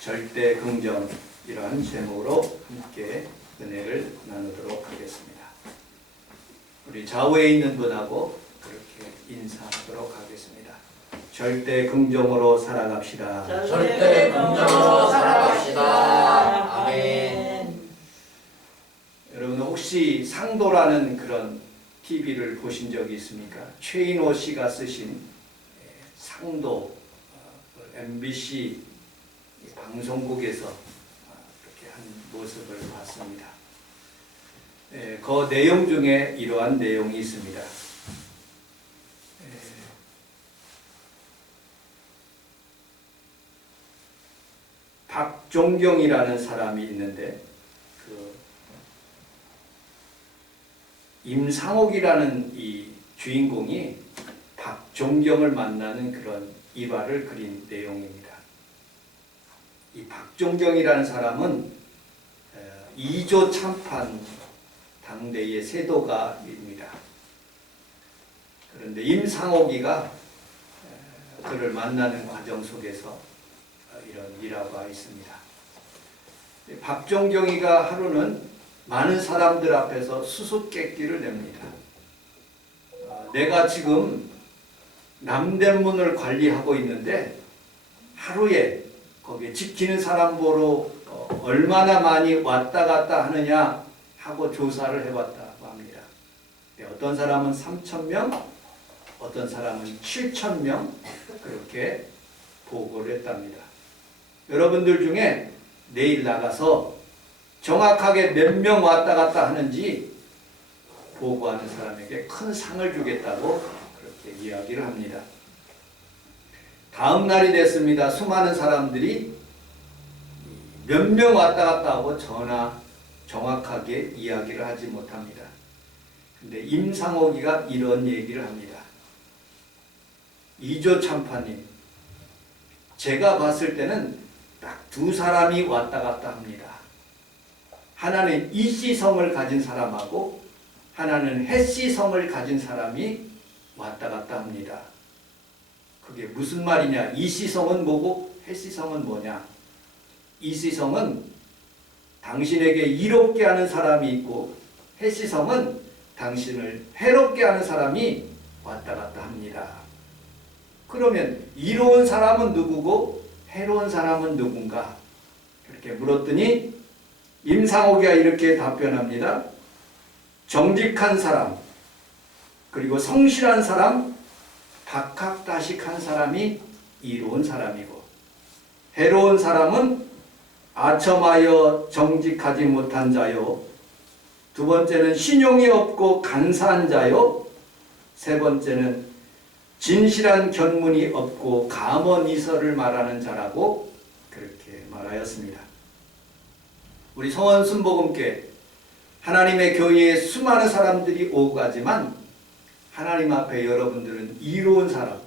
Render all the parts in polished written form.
절대 긍정, 이러한 제목으로 함께 은혜를 나누도록 하겠습니다. 우리 좌우에 있는 분하고 그렇게 인사하도록 하겠습니다. 절대 긍정으로 살아갑시다. 절대 긍정으로 살아갑시다. 아멘. 여러분 혹시 상도라는 그런 TV를 보신 적이 있습니까? 최인호 씨가 쓰신 상도, MBC 방송국에서 그렇게 한 모습을 봤습니다. 그 내용 중에 이러한 내용이 있습니다. 박종경이라는 사람이 있는데 그 임상옥이라는 이 주인공이 박종경을 만나는 그런 일화를 그린 내용입니다. 이 박종경이라는 사람은 2조 참판 당대의 세도가입니다. 그런데 임상옥이가 그를 만나는 과정 속에서 이런 일화가 있습니다. 박종경이가 하루는 많은 사람들 앞에서 수수께끼를 냅니다. 내가 지금 남대문을 관리하고 있는데 하루에 거기에 지키는 사람 보러 얼마나 많이 왔다 갔다 하느냐 하고 조사를 해봤다고 합니다. 어떤 사람은 3,000명, 어떤 사람은 7,000명 그렇게 보고를 했답니다. 여러분들 중에 내일 나가서 정확하게 몇 명 왔다 갔다 하는지 보고하는 사람에게 큰 상을 주겠다고 그렇게 이야기를 합니다. 다음 날이 됐습니다. 수많은 사람들이 몇 명 왔다 갔다 하고 정확하게 이야기를 하지 못합니다. 근데 임상옥이가 이런 얘기를 합니다. 이조 참판님, 제가 봤을 때는 딱 두 사람이 왔다 갔다 합니다. 하나는 이씨성을 가진 사람하고 하나는 햇씨성을 가진 사람이 왔다 갔다 합니다. 그게 무슨 말이냐? 이씨성은 뭐고 햇씨성은 뭐냐? 이씨성은 당신에게 이롭게 하는 사람이 있고 햇씨성은 당신을 해롭게 하는 사람이 왔다 갔다 합니다. 그러면 이로운 사람은 누구고 해로운 사람은 누군가? 그렇게 물었더니 임상옥이가 이렇게 답변합니다. 정직한 사람, 그리고 성실한 사람, 박학다식한 사람이 이로운 사람이고 해로운 사람은 아첨하여 정직하지 못한 자요, 두 번째는 신용이 없고 간사한 자요, 세 번째는 진실한 견문이 없고 감언이설을 말하는 자라고 그렇게 말하였습니다. 우리 성원 순복음교회 하나님의 교회에 수많은 사람들이 오고 가지만 하나님 앞에 여러분들은 이로운 사람,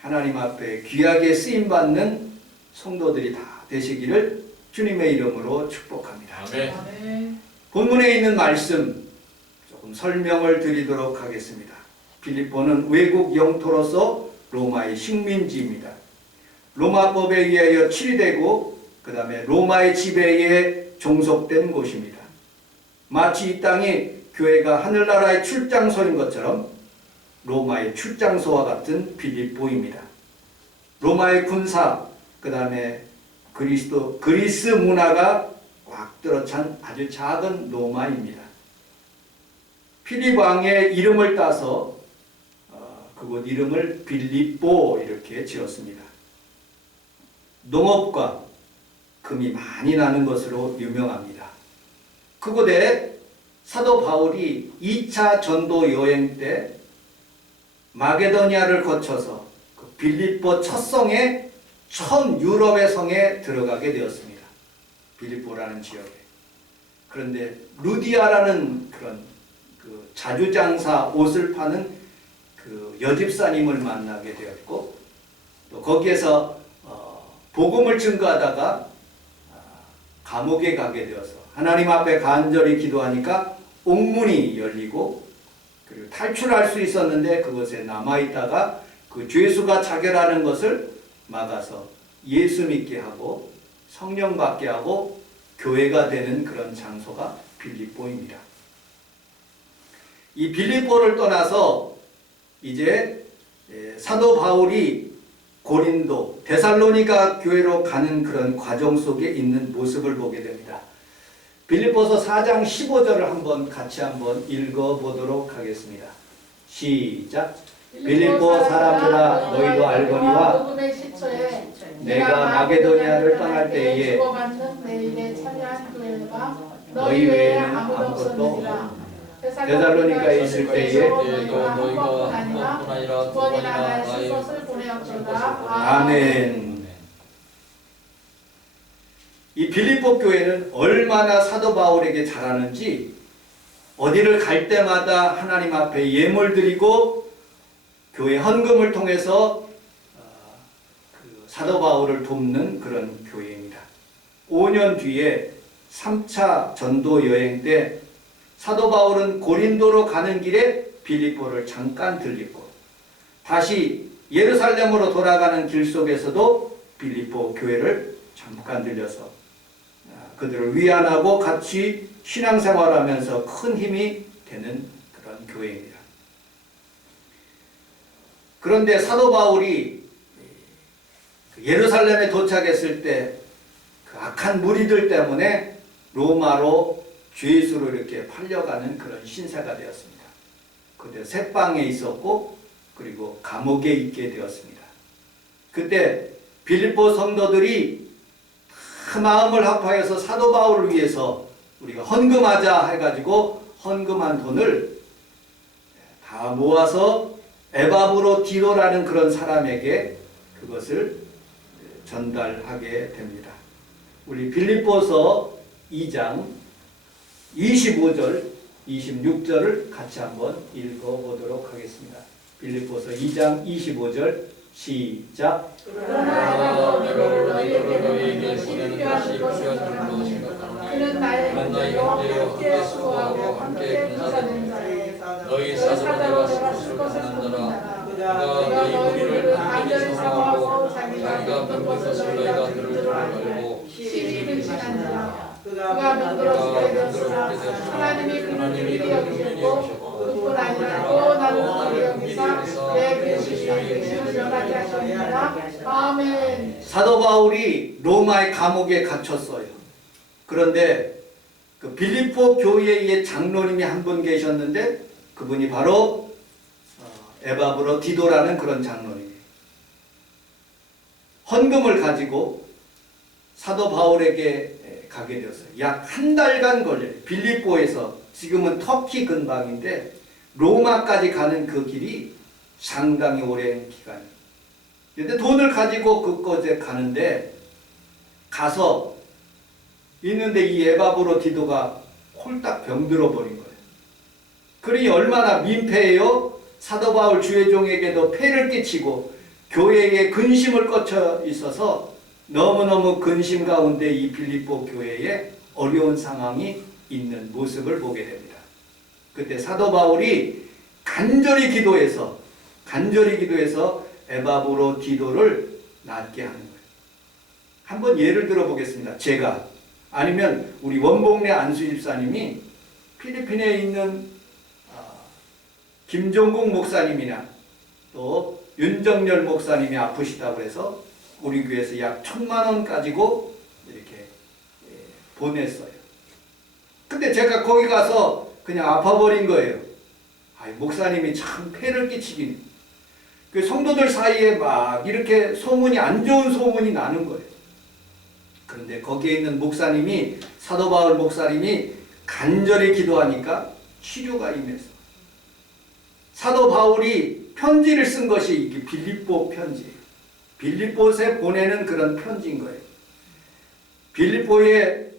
하나님 앞에 귀하게 쓰임받는 성도들이 다 되시기를 주님의 이름으로 축복합니다. 아멘. 본문에 있는 말씀 조금 설명을 드리도록 하겠습니다. 빌립보는 외국 영토로서 로마의 식민지입니다. 로마법에 의하여 치리되고 그 다음에 로마의 지배에 종속된 곳입니다. 마치 이 땅이 교회가 하늘나라의 출장소인 것처럼 로마의 출장소와 같은 빌립보입니다. 로마의 군사, 그 다음에 그리스 문화가 꽉 들어찬 아주 작은 로마입니다. 필립 왕의 이름을 따서 그곳 이름을 빌립보 이렇게 지었습니다. 농업과 금이 많이 나는 것으로 유명합니다. 그곳에 사도 바울이 2차 전도 여행 때 마게도니아를 거쳐서 그 빌립보 첫 성에 처음 유럽의 성에 들어가게 되었습니다. 빌립보라는 지역에. 그런데 루디아라는 그런 그 자주장사 옷을 파는 그 여집사님을 만나게 되었고 또 거기에서 복음을 증거하다가 감옥에 가게 되어서 하나님 앞에 간절히 기도하니까 옥문이 열리고 그리고 탈출할 수 있었는데 그것에 남아있다가 그 죄수가 자결하는 것을 막아서 예수 믿게 하고 성령 받게 하고 교회가 되는 그런 장소가 빌립보입니다. 이 빌립보를 떠나서 이제 사도 바울이 고린도, 데살로니가 교회로 가는 그런 과정 속에 있는 모습을 보게 됩니다. 빌립보서 4장 15절을 같이 한번 읽어보도록 하겠습니다. 시작. 빌립보 사람들아 너희도 알거니와 복음의 시초에 내가 마게도니아를 떠날 때에 주고받는 내 일에 참여한 교회가 너희 외에 아무도 없었느니라. 데살로니가에 있을 때에 너희가 한 번뿐 아니라 두 번이나 나의 슬것을 보내었도다. 아멘. 이 빌립보 교회는 얼마나 사도 바울에게 잘하는지 어디를 갈 때마다 하나님 앞에 예물 드리고 교회 헌금을 통해서 사도 바울을 돕는 그런 교회입니다. 5년 뒤에 3차 전도 여행 때 사도 바울은 고린도로 가는 길에 빌립보를 잠깐 들리고 다시 예루살렘으로 돌아가는 길 속에서도 빌립보 교회를 잠깐 들려서 그들을 위안하고 같이 신앙생활하면서 큰 힘이 되는 그런 교회입니다. 그런데 사도 바울이 예루살렘에 도착했을 때 그 악한 무리들 때문에 로마로 죄수로 이렇게 팔려가는 그런 신세가 되었습니다. 그때 셋방에 있었고 그리고 감옥에 있게 되었습니다. 그때 빌립보 성도들이 다 마음을 합하여서 사도 바울을 위해서 우리가 헌금하자 해가지고 헌금한 돈을 다 모아서 에바브로 디도라는 그런 사람에게 그것을 전달하게 됩니다. 우리 빌립보서 2장 25절, 26절을 같이 한번 읽어보도록 하겠습니다. 빌립보서 2장 25절 시작. 그러나 너희를 너희에게 필요한 것을 그는 나의 형제요 함께 수고하고 함께 군사된 자요 너희 사자로 사자로 내가 쓸 쓸 것을 것을 돕는다라. 돕는다라. 그가 너희 무리를 간절히 간절히 사모하고 사모하고 자기가 자기가 본 본 것을 것을 너희가 너희가 들은 들을 줄 줄 알고 알고 12일 지난지라. 그가 그가 만들어지게 되었으나 되었으나 하나님이 그를 하나님이 긍휼히 그를 여기셨고 여기셨고 그뿐 아니라 또 나는 긍휼히 여기사 내 계시를 전하게 하셨느니라. 아멘. 사도 바울이 로마의 감옥에 갇혔어요. 그런데 그 빌립보 교회의 장로님이 한 분 계셨는데 그분이 바로 에바브로 디도라는 그런 장로님이에요. 헌금을 가지고 사도 바울에게 가게 되었어요. 약 한 달간 걸려요. 빌립보에서 지금은 터키 근방인데 로마까지 가는 그 길이 상당히 오랜 기간이에요. 근데 돈을 가지고 그곳에 가는데 가서 있는데 이 에바브로 디도가 홀딱 병들어 버린 거예요. 그러니 얼마나 민폐예요? 사도 바울 주의종에게도 폐를 끼치고 교회에 근심을 거쳐 있어서 너무너무 근심 가운데 이 빌립보 교회에 어려운 상황이 있는 모습을 보게 됩니다. 그때 사도 바울이 간절히 기도해서 에바브로 디도를 낫게 하는 거예요. 한번 예를 들어 보겠습니다. 제가 아니면 우리 원복래 안수 집사님이 필리핀에 있는 김종국 목사님이나 또 윤정열 목사님이 아프시다고 해서 우리 교회에서 약 1,000만 원 가지고 이렇게 보냈어요. 근데 제가 거기 가서 그냥 아파버린 거예요. 목사님이 참 폐를 끼치긴. 그 성도들 사이에 막 이렇게 소문이 안 좋은 소문이 나는 거예요. 그런데 거기에 있는 목사님이 사도 바울 목사님이 간절히 기도하니까 치료가 임해서 사도 바울이 편지를 쓴 것이 이게 빌립보 편지예요. 빌립보에 보내는 그런 편지인 거예요. 빌립보에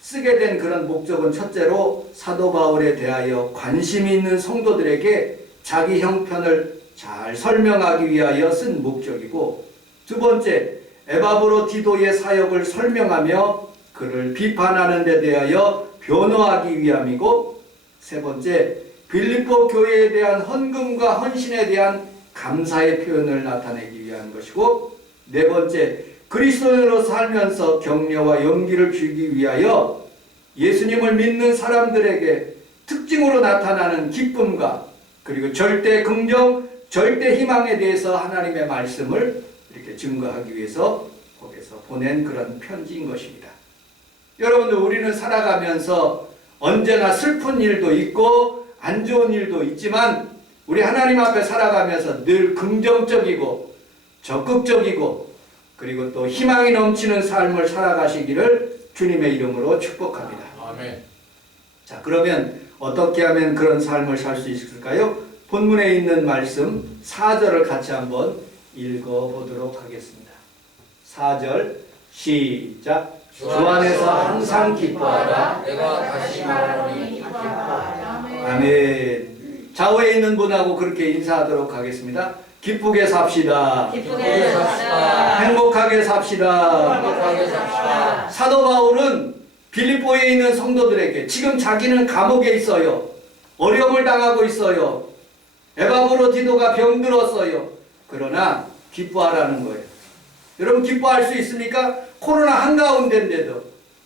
쓰게 된 그런 목적은 첫째로 사도 바울에 대하여 관심이 있는 성도들에게 자기 형편을 잘 설명하기 위하여 쓴 목적이고, 두 번째 에바브로 디도의 사역을 설명하며 그를 비판하는 데 대하여 변호하기 위함이고, 세 번째 빌립보 교회에 대한 헌금과 헌신에 대한 감사의 표현을 나타내기 위한 것이고, 네 번째 그리스도인으로 살면서 격려와 용기를 주기 위하여 예수님을 믿는 사람들에게 특징으로 나타나는 기쁨과 그리고 절대 긍정, 절대 희망에 대해서 하나님의 말씀을 이렇게 증거하기 위해서 거기서 보낸 그런 편지인 것입니다. 여러분들, 우리는 살아가면서 언제나 슬픈 일도 있고 안 좋은 일도 있지만 우리 하나님 앞에 살아가면서 늘 긍정적이고 적극적이고 그리고 또 희망이 넘치는 삶을 살아가시기를 주님의 이름으로 축복합니다. 아멘. 자, 그러면 어떻게 하면 그런 삶을 살 수 있을까요? 본문에 있는 말씀 4절을 같이 한번 읽어보도록 하겠습니다. 4절 시작. 주 안에서 항상 기뻐하라. 내가 다시 말하노니 기뻐하라. 아멘. 좌우에 있는 분하고 그렇게 인사하도록 하겠습니다. 기쁘게 삽시다. 기쁘게 삽시다. 행복하게 삽시다. 행복하게 삽시다. 사도 바울은 빌립보에 있는 성도들에게 지금 자기는 감옥에 있어요. 어려움을 당하고 있어요. 에바브로디도가 병들었어요. 그러나 기뻐하라는 거예요. 여러분, 기뻐할 수 있습니까? 코로나 한가운데인데도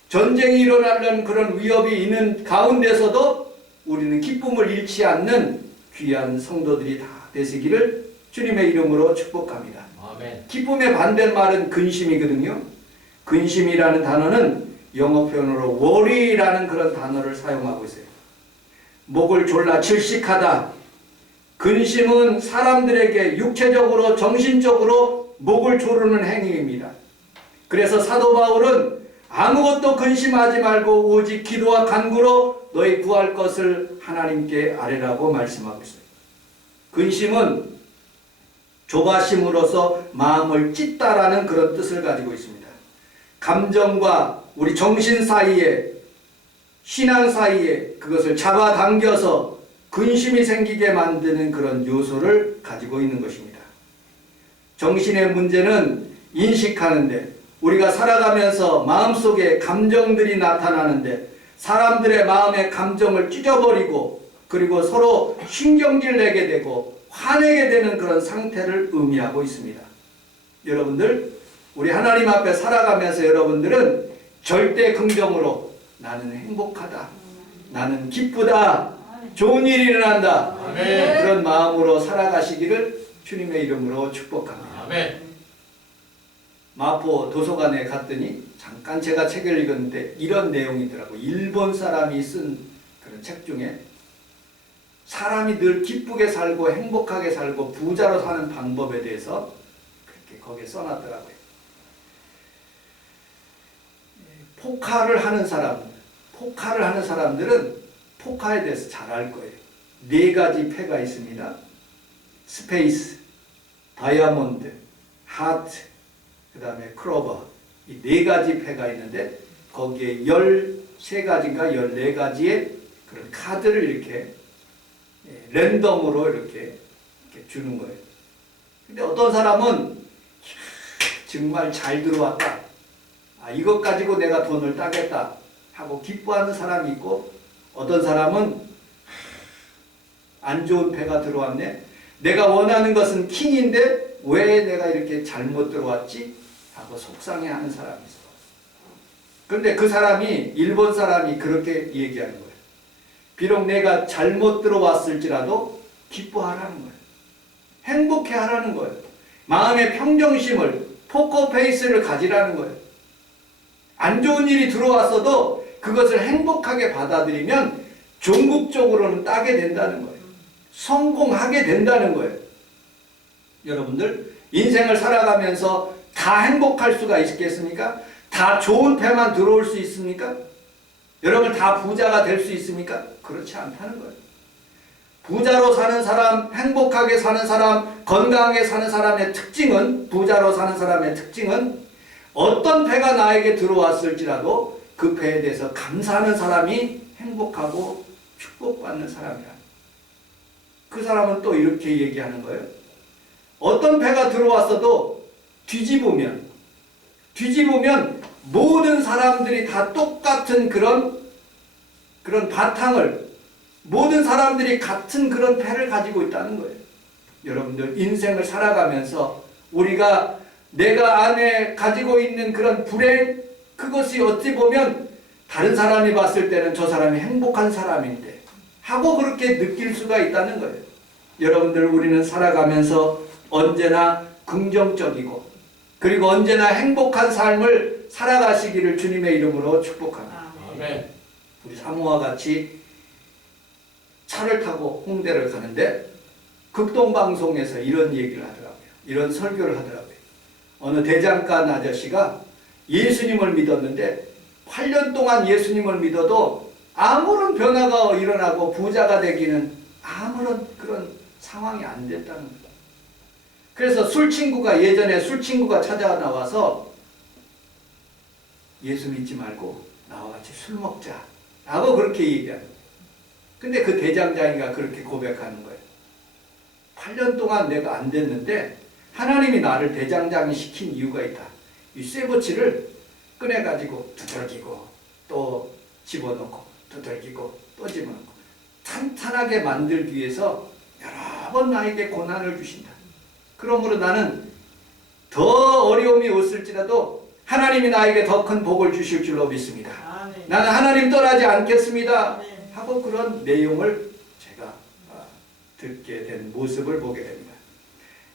전쟁이 일어나는 그런 위협이 있는 가운데서도 우리는 기쁨을 잃지 않는 귀한 성도들이 다 되시기를 주님의 이름으로 축복합니다. 아멘. 기쁨의 반대말은 근심이거든요. 근심이라는 단어는 영어 표현으로 worry라는 그런 단어를 사용하고 있어요. 목을 졸라 질식하다. 근심은 사람들에게 육체적으로 정신적으로 목을 조르는 행위입니다. 그래서 사도 바울은 아무것도 근심하지 말고 오직 기도와 간구로 너희 구할 것을 하나님께 아뢰라고 말씀하고 있어요. 근심은 조바심으로서 마음을 찢다라는 그런 뜻을 가지고 있습니다. 감정과 우리 정신 사이에, 신앙 사이에 그것을 잡아당겨서 근심이 생기게 만드는 그런 요소를 가지고 있는 것입니다. 정신의 문제는 인식하는데, 우리가 살아가면서 마음속에 감정들이 나타나는데 사람들의 마음의 감정을 찢어버리고 그리고 서로 신경질 내게 되고 화내게 되는 그런 상태를 의미하고 있습니다. 여러분들, 우리 하나님 앞에 살아가면서 여러분들은 절대 긍정으로 나는 행복하다, 나는 기쁘다, 좋은 일이 일어난다, 아멘. 그런 마음으로 살아가시기를 주님의 이름으로 축복합니다. 아멘. 마포 도서관에 갔더니 잠깐 제가 책을 읽었는데 이런 내용이더라고요. 일본 사람이 쓴 그런 책 중에 사람이 늘 기쁘게 살고 행복하게 살고 부자로 사는 방법에 대해서 그렇게 거기에 써놨더라고요. 포카를 하는 사람들은 포카에 대해서 잘 알 거예요. 4가지 패가 있습니다. 스페이스, 다이아몬드, 하트, 그 다음에 크로버, 이 4가지 패가 있는데 거기에 13가지인가 14가지의 그런 카드를 이렇게 랜덤으로 이렇게 주는 거예요. 근데 어떤 사람은 정말 잘 들어왔다, 이것 가지고 내가 돈을 따겠다 하고 기뻐하는 사람이 있고, 어떤 사람은 안 좋은 패가 들어왔네, 내가 원하는 것은 킹인데 왜 내가 이렇게 잘못 들어왔지 하고 속상해하는 사람이 있어. 그런데 그 사람이, 일본 사람이 그렇게 얘기하는 거예요. 비록 내가 잘못 들어왔을지라도 기뻐하라는 거예요. 행복해하라는 거예요. 마음의 평정심을, 포커페이스를 가지라는 거예요. 안 좋은 일이 들어왔어도 그것을 행복하게 받아들이면 종국적으로는 따게 된다는 거예요. 성공하게 된다는 거예요. 여러분들, 인생을 살아가면서 다 행복할 수가 있겠습니까? 다 좋은 패만 들어올 수 있습니까? 여러분, 다 부자가 될 수 있습니까? 그렇지 않다는 거예요. 부자로 사는 사람, 행복하게 사는 사람, 건강하게 사는 사람의 특징은, 부자로 사는 사람의 특징은 어떤 패가 나에게 들어왔을지라도 그 패에 대해서 감사하는 사람이 행복하고 축복받는 사람이라. 그 사람은 또 이렇게 얘기하는 거예요. 어떤 패가 들어왔어도 뒤집으면 모든 사람들이 다 똑같은 그런 바탕을, 모든 사람들이 같은 그런 패를 가지고 있다는 거예요. 여러분들, 인생을 살아가면서 우리가 내가 안에 가지고 있는 그런 불행, 그것이 어찌 보면 다른 사람이 봤을 때는 저 사람이 행복한 사람인데 하고 그렇게 느낄 수가 있다는 거예요. 여러분들, 우리는 살아가면서 언제나 긍정적이고 그리고 언제나 행복한 삶을 살아가시기를 주님의 이름으로 축복합니다. 아멘. 우리 사모와 같이 차를 타고 홍대를 가는데 극동방송에서 이런 얘기를 하더라고요. 이런 설교를 하더라고요. 어느 대장간 아저씨가 예수님을 믿었는데 8년 동안 예수님을 믿어도 아무런 변화가 일어나고 부자가 되기는 아무런 그런 상황이 안 됐다는 거예요. 그래서 예전에 술 친구가 찾아 나와서 예수 믿지 말고 나와 같이 술 먹자 라고 그렇게 얘기하는 거예요. 근데 그 대장장이가 그렇게 고백하는 거예요. 8년 동안 내가 안 됐는데 하나님이 나를 대장장이 시킨 이유가 있다. 이 쇠붙이를 꺼내가지고 두들기고 또 집어넣고 두들기고 또 집어넣고 탄탄하게 만들기 위해서 여러 번 나에게 고난을 주신다. 그러므로 나는 더 어려움이 왔을지라도 하나님이 나에게 더 큰 복을 주실 줄로 믿습니다. 나는 하나님 떠나지 않겠습니다. 하고 그런 내용을 제가 듣게 된 모습을 보게 됩니다.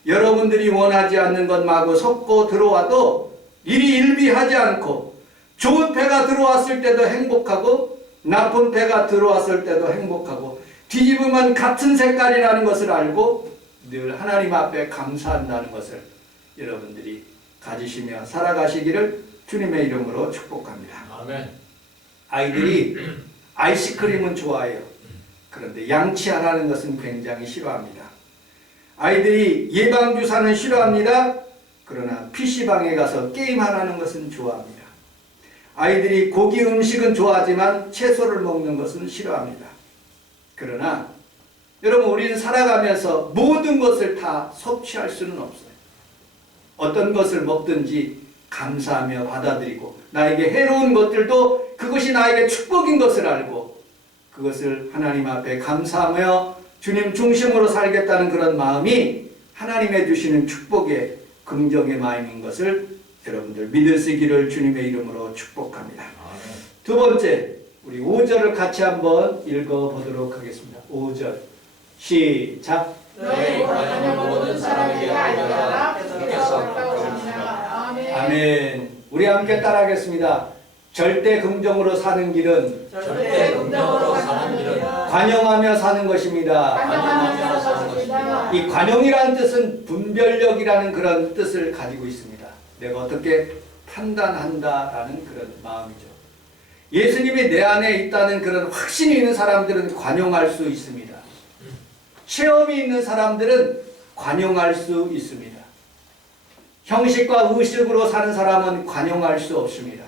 여러분들이 원하지 않는 것 마구 섞고 들어와도 이리 일비하지 않고 좋은 패가 들어왔을 때도 행복하고 나쁜 패가 들어왔을 때도 행복하고 뒤집으면 같은 색깔이라는 것을 알고 늘 하나님 앞에 감사한다는 것을 여러분들이 가지시며 살아가시기를 주님의 이름으로 축복합니다. 아멘. 아이들이 아이스크림은 좋아해요. 그런데 양치 안 하는 것은 굉장히 싫어합니다. 아이들이 예방주사는 싫어합니다. 그러나 PC방에 가서 게임하라는 것은 좋아합니다. 아이들이 고기 음식은 좋아하지만 채소를 먹는 것은 싫어합니다. 그러나 여러분, 우리는 살아가면서 모든 것을 다 섭취할 수는 없어요. 어떤 것을 먹든지 감사하며 받아들이고 나에게 해로운 것들도 그것이 나에게 축복인 것을 알고 그것을 하나님 앞에 감사하며 주님 중심으로 살겠다는 그런 마음이 하나님의 주시는 축복의 긍정의 마음인 것을 여러분들 믿을 수 있기를 주님의 이름으로 축복합니다. 두 번째, 우리 5절을 같이 한번 읽어보도록 하겠습니다. 5절 시작. 너희 권하는 모든 사람에게 알리라. 주께서 가까우시니라. 아멘. 아멘. 우리 함께 따라하겠습니다. 절대 긍정으로 사는 길은 절대 긍정으로 사는 길은 관용하며 사는 것입니다. 관용하며 사는 것이다. 이 관용이라는 뜻은 분별력이라는 그런 뜻을 가지고 있습니다. 내가 어떻게 판단한다라는 그런 마음이죠. 예수님이 내 안에 있다는 그런 확신이 있는 사람들은 관용할 수 있습니다. 체험이 있는 사람들은 관용할 수 있습니다. 형식과 의식으로 사는 사람은 관용할 수 없습니다.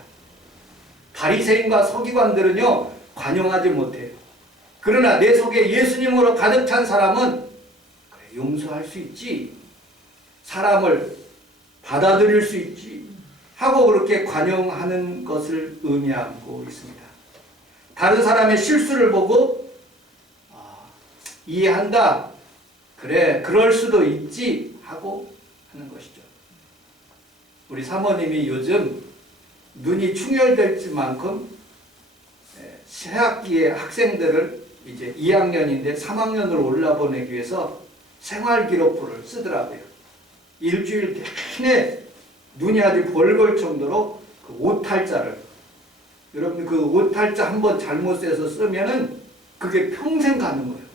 바리새인과 서기관들은요, 관용하지 못해요. 그러나 내 속에 예수님으로 가득 찬 사람은 그래, 용서할 수 있지, 사람을 받아들일 수 있지 하고 그렇게 관용하는 것을 의미하고 있습니다. 다른 사람의 실수를 보고 이해한다, 그래 그럴 수도 있지 하고 하는 것이죠. 우리 사모님이 요즘 눈이 충혈될 만큼 새학기의 학생들을 이제 2학년인데 3학년으로 올라보내기 위해서 생활기록부를 쓰더라고요. 일주일 내내 눈이 아주 벌걸 정도로 그 오탈자를, 여러분 그 오탈자 한번 잘못 써서 쓰면은 그게 평생 가는 거예요.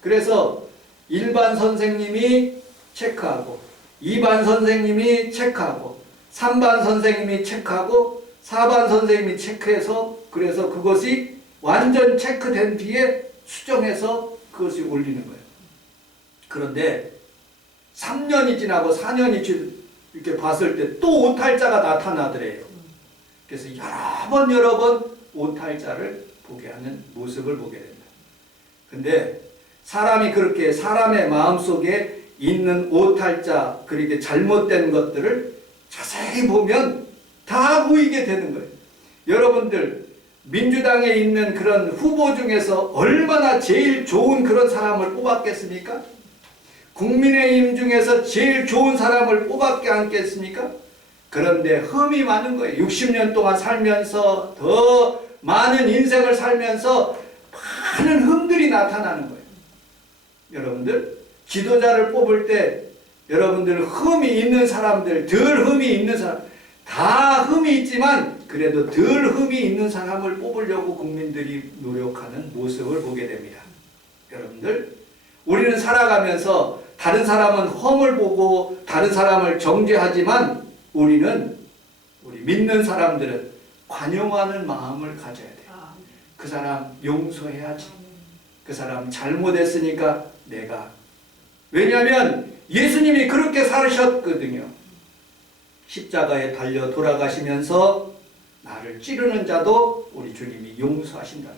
그래서 1반 선생님이 체크하고 2반 선생님이 체크하고 3반 선생님이 체크하고 4반 선생님이 체크해서, 그래서 그것이 완전 체크된 뒤에 수정해서 그것이 올리는 거예요. 그런데 3년이 지나고 4년이 이렇게 봤을 때 또 오탈자가 나타나더래요. 그래서 여러 번 오탈자를 보게 하는 모습을 보게 됩니다. 근데 사람이 그렇게 사람의 마음속에 있는 오탈자, 그렇게 잘못된 것들을 자세히 보면 다 보이게 되는 거예요. 여러분들, 민주당에 있는 그런 후보 중에서 얼마나 제일 좋은 그런 사람을 뽑았겠습니까? 국민의힘 중에서 제일 좋은 사람을 뽑았지 않겠습니까? 그런데 흠이 많은 거예요. 60년 동안 살면서 더 많은 인생을 살면서 많은 흠들이 나타나는 거예요. 여러분들 지도자를 뽑을 때 여러분들 흠이 있는 사람들, 덜 흠이 있는 사람, 다 흠이 있지만 그래도 덜 흠이 있는 사람을 뽑으려고 국민들이 노력하는 모습을 보게 됩니다. 여러분들 우리는 살아가면서 다른 사람은 험을 보고 다른 사람을 정죄하지만 우리 믿는 사람들은 관용하는 마음을 가져야 돼요. 그 사람 용서해야지. 그 사람 잘못했으니까 왜냐하면 예수님이 그렇게 살으셨거든요. 십자가에 달려 돌아가시면서 나를 찌르는 자도 우리 주님이 용서하신다.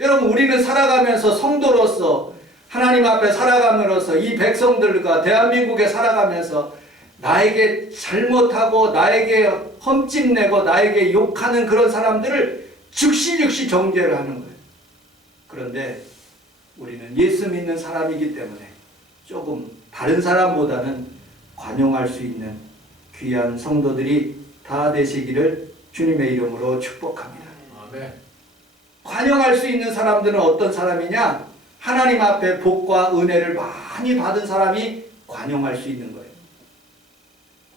여러분 우리는 살아가면서 성도로서 하나님 앞에 살아감으로써 이 백성들과 대한민국에 살아가면서 나에게 잘못하고 나에게 험집내고 나에게 욕하는 그런 사람들을 즉시 정죄를 하는 거예요. 그런데 우리는 예수 믿는 사람이기 때문에 조금 다른 사람보다는 관용할 수 있는 귀한 성도들이 다 되시기를 주님의 이름으로 축복합니다. 아멘. 관용할 수 있는 사람들은 어떤 사람이냐? 하나님 앞에 복과 은혜를 많이 받은 사람이 관용할 수 있는 거예요.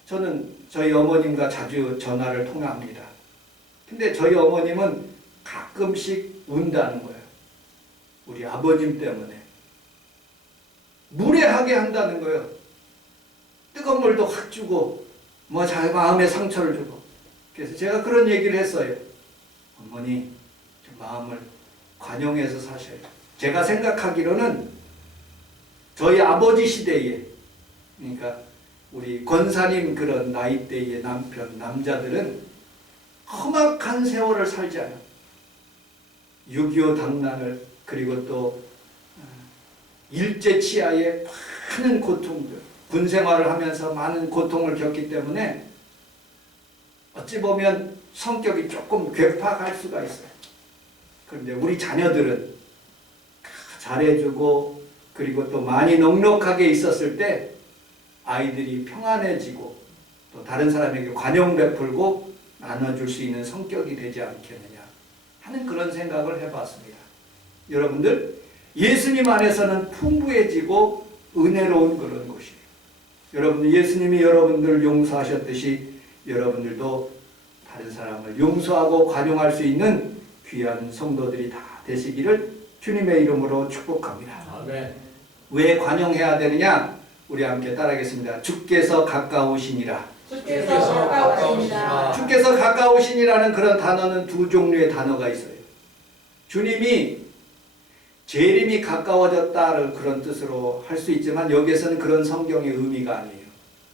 저는 저희 어머님과 자주 전화를 통화합니다. 근데 저희 어머님은 가끔씩 운다는 거예요. 우리 아버님 때문에. 무례하게 한다는 거예요. 뜨거운 물도 확 주고 자기 마음에 상처를 주고. 그래서 제가 그런 얘기를 했어요. 어머니 좀 마음을 관용해서 사셔요. 제가 생각하기로는 저희 아버지 시대에 그러니까 우리 권사님 그런 나이대의 남자들은 험악한 세월을 살잖아요. 6.25 당난을 그리고 또 일제치하의 많은 고통들 군생활을 하면서 많은 고통을 겪기 때문에 어찌 보면 성격이 조금 괴팍할 수가 있어요. 그런데 우리 자녀들은 잘해주고 그리고 또 많이 넉넉하게 있었을 때 아이들이 평안해지고 또 다른 사람에게 관용 베풀고 나눠줄 수 있는 성격이 되지 않겠느냐 하는 그런 생각을 해봤습니다. 여러분들 예수님 안에서는 풍부해지고 은혜로운 그런 곳이에요. 여러분들 예수님이 여러분들을 용서하셨듯이 여러분들도 다른 사람을 용서하고 관용할 수 있는 귀한 성도들이 다 되시기를 주님의 이름으로 축복합니다. 아멘. 왜 관용해야 되느냐? 우리 함께 따라하겠습니다. 주께서 가까우시니라. 주께서 가까우시니라. 주께서 가까우시니라는 그런 단어는 두 종류의 단어가 있어요. 주님이 재림이 가까워졌다는 그런 뜻으로 할 수 있지만 여기에서는 그런 성경의 의미가 아니에요.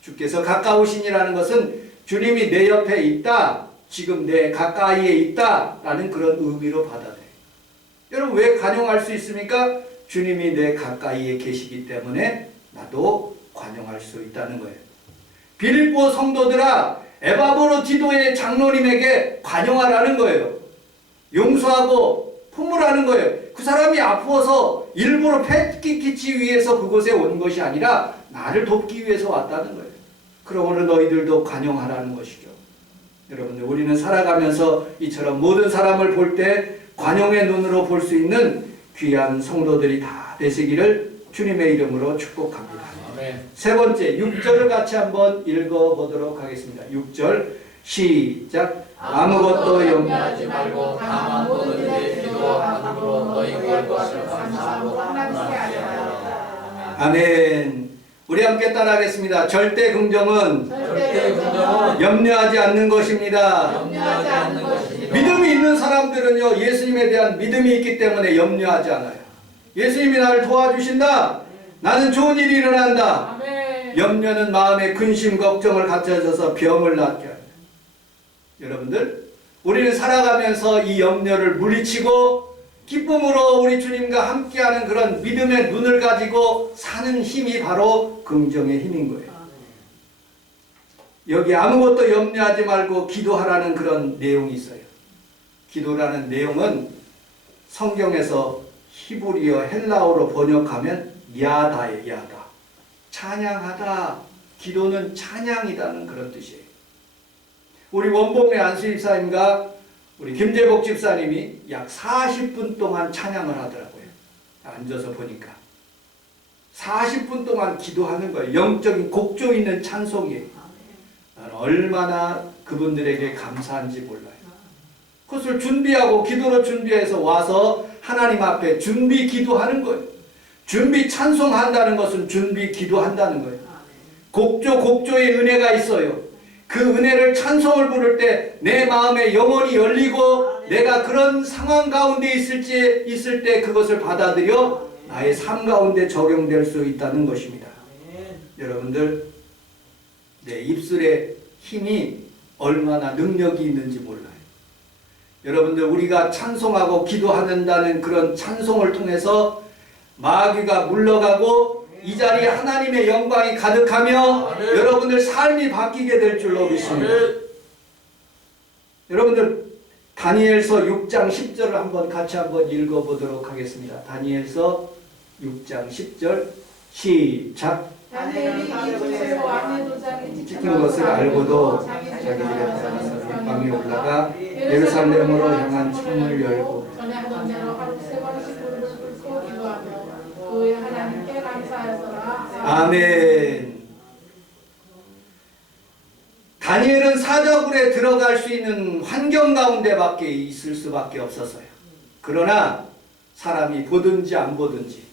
주께서 가까우시니라는 것은 주님이 내 옆에 있다, 지금 내 가까이에 있다 라는 그런 의미로 받아들여요. 여러분 왜 관용할 수 있습니까? 주님이 내 가까이에 계시기 때문에 나도 관용할 수 있다는 거예요. 빌립보 성도들아 에바브로디도의 장로님에게 관용하라는 거예요. 용서하고 품으라는 거예요. 그 사람이 아파서 일부러 패기 끼치기 위해서 그곳에 온 것이 아니라 나를 돕기 위해서 왔다는 거예요. 그러므로 너희들도 관용하라는 것이죠. 여러분들 우리는 살아가면서 이처럼 모든 사람을 볼 때 관용의 눈으로 볼 수 있는 귀한 성도들이 다 되시기를 주님의 이름으로 축복합니다. 아멘. 세 번째 6절을 같이 한번 읽어보도록 하겠습니다. 6절 시작. 아무것도 염려하지 말고 다만 모든 일에 기도와 간구로 너희 구할 것을 감사하고 하나님께 알려하라. 아멘. 우리 함께 따라하겠습니다. 절대 긍정은 절대 긍정은 염려하지 않는 것입니다. 염려하지 않는 것입니다. 믿음이 있는 사람들은요 예수님에 대한 믿음이 있기 때문에 염려하지 않아요. 예수님이 나를 도와주신다. 나는 좋은 일이 일어난다. 아멘. 염려는 마음에 근심 걱정을 갖춰져서 병을 낳게 합니다. 여러분들 우리는 살아가면서 이 염려를 물리치고 기쁨으로 우리 주님과 함께하는 그런 믿음의 눈을 가지고 사는 힘이 바로 긍정의 힘인 거예요. 여기 아무것도 염려하지 말고 기도하라는 그런 내용이 있어요. 기도라는 내용은 성경에서 히브리어 헬라어로 번역하면 야다의 야다. 찬양하다. 기도는 찬양이라는 그런 뜻이에요. 우리 원복내 안수 집사님과 우리 김재복 집사님이 약 40분 동안 찬양을 하더라고요. 앉아서 보니까 40분 동안 기도하는 거예요. 영적인 곡조 있는 찬송이에요. 나는 얼마나 그분들에게 감사한지 몰라요. 그것을 준비하고 기도로 준비해서 와서 하나님 앞에 준비 기도하는 거예요. 준비 찬송한다는 것은 준비 기도한다는 거예요. 곡조의 은혜가 있어요. 그 은혜를 찬송을 부를 때 내 마음에 영혼이 열리고 내가 그런 상황 가운데 있을 때 그것을 받아들여 나의 삶 가운데 적용될 수 있다는 것입니다. 여러분들, 내 입술에 힘이 얼마나 능력이 있는지 몰라요. 여러분들, 우리가 찬송하고 기도한다는 그런 찬송을 통해서 마귀가 물러가고 이 자리에 하나님의 영광이 가득하며 아멘. 여러분들 삶이 바뀌게 될 줄로 믿습니다. 여러분들, 다니엘서 6장 10절을 같이 한번 읽어보도록 하겠습니다. 다니엘서 6장 10절 시작. 다니엘이 이 주제로 왕의 도장이 찍힌 것을 알고도 자기 집에 따라서 방에 올라가 예루살렘으로 향한 창을 열고 전에 하던 대로 하루 3번씩 무릎을 꿇고 기도하며 그의 하나님께 감사하였더라. 아멘. 다니엘은 사자굴에 들어갈 수 있는 환경 가운데밖에 있을 수밖에 없었어요. 그러나 사람이 보든지 안 보든지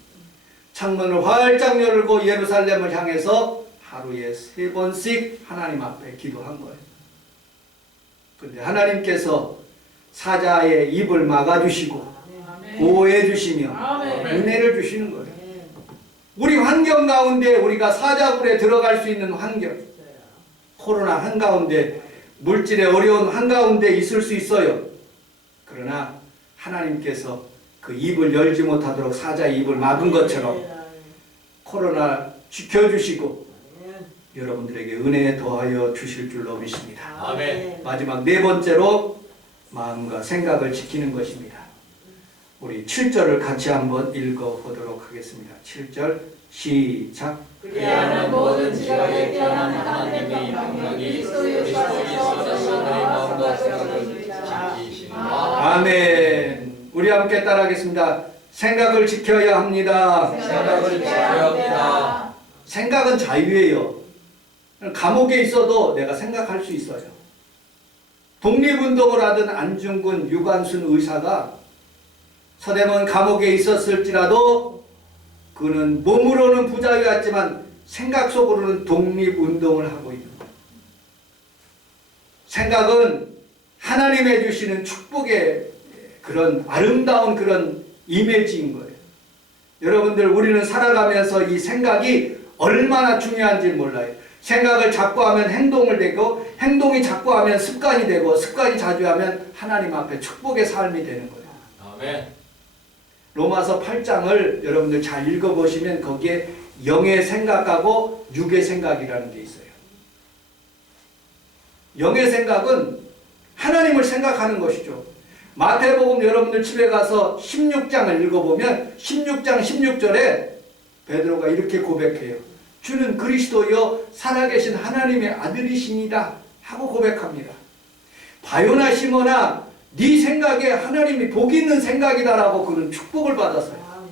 창문을 활짝 열고 예루살렘을 향해서 하루에 3번씩 하나님 앞에 기도한 거예요. 그런데 하나님께서 사자의 입을 막아주시고 보호해 주시며 은혜를 주시는 거예요. 우리 환경 가운데 우리가 사자굴에 들어갈 수 있는 환경, 코로나 한가운데 물질의 어려운 한가운데 있을 수 있어요. 그러나 하나님께서 그 입을 열지 못하도록 사자의 입을 막은 것처럼 코로나 지켜주시고 여러분들에게 은혜 더하여 주실 줄로 믿습니다. 아멘. 마지막 4번째로 마음과 생각을 지키는 것입니다. 우리 7절을 같이 한번 읽어보도록 하겠습니다. 7절 시작. 그리하는 모든 지각에 뛰어난 하나님의 영광이 그리스도 예수 안에서 너희 마음과 생각을 지키시니라. 아멘. 우리 함께 따라하겠습니다. 생각을 지켜야 합니다. 생각을 지켜야 합니다. 생각은 자유예요. 감옥에 있어도 내가 생각할 수 있어요. 독립운동을 하던 안중근, 유관순 의사가 서대문 감옥에 있었을지라도 그는 몸으로는 부자였지만 생각 속으로는 독립운동을 하고 있는 거예요. 생각은 하나님의 주시는 축복의 그런 아름다운 그런 이미지인 거예요. 여러분들, 우리는 살아가면서 이 생각이 얼마나 중요한지 몰라요. 생각을 자꾸 하면 행동을 되고 행동이 자꾸 하면 습관이 되고 습관이 자주 하면 하나님 앞에 축복의 삶이 되는 거예요. 아멘. 로마서 8장을 여러분들 잘 읽어보시면 거기에 영의 생각하고 육의 생각이라는 게 있어요. 영의 생각은 하나님을 생각하는 것이죠. 마태복음 여러분들 집에 가서 16장을 읽어보면 16장 16절에 베드로가 이렇게 고백해요. 주는 그리스도여 살아계신 하나님의 아들이시니다 하고 고백합니다. 바요나 시모나 네 생각에 하나님이 복 있는 생각이다라고 그는 축복을 받았어요.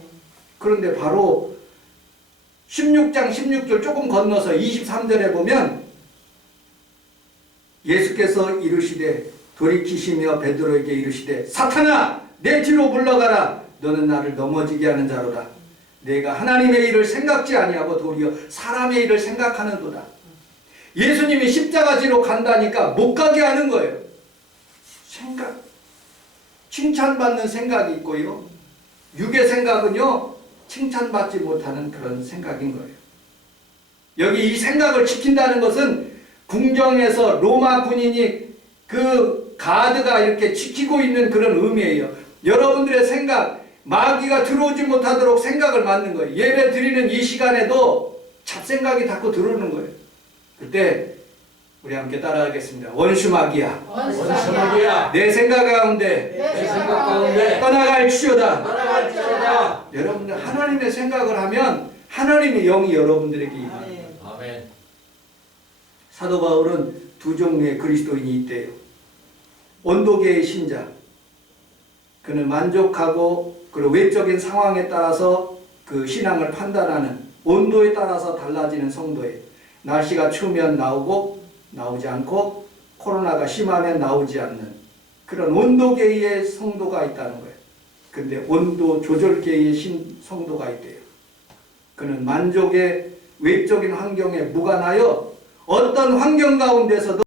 그런데 바로 16장 16절 조금 건너서 23절에 보면 예수께서 이르시되 돌이키시며 베드로에게 이르시되 사탄아 내 뒤로 물러가라 너는 나를 넘어지게 하는 자로다. 내가 하나님의 일을 생각지 아니하고 도리어 사람의 일을 생각하는도다. 예수님이 십자가지로 간다니까 못 가게 하는 거예요. 생각. 칭찬받는 생각이 있고요. 육의 생각은요, 칭찬받지 못하는 그런 생각인 거예요. 여기 이 생각을 지킨다는 것은 궁정에서 로마 군인이 그 가드가 이렇게 지키고 있는 그런 의미예요. 여러분들의 생각, 마귀가 들어오지 못하도록 생각을 막는 거예요. 예배 드리는 이 시간에도 잡생각이 자꾸 들어오는 거예요. 그때 우리 함께 따라하겠습니다. 원수 마귀야. 원수 마귀야. 내 생각 가운데 내 생각 가운데 떠나갈지어다. 떠나갈지어다. 여러분들 하나님의 생각을 하면 하나님의 영이 여러분들에게 임합니다. 아멘. 사도 바울은 두 종류의 그리스도인이 있대요. 온도계의 신자. 그는 만족하고 그리고 외적인 상황에 따라서 그 신앙을 판단하는 온도에 따라서 달라지는 성도예요. 날씨가 추우면 나오고 나오지 않고 코로나가 심하면 나오지 않는 그런 온도계의 성도가 있다는 거예요. 근데 온도 조절계의 성도가 있대요. 그는 만족의 외적인 환경에 무관하여 어떤 환경 가운데서도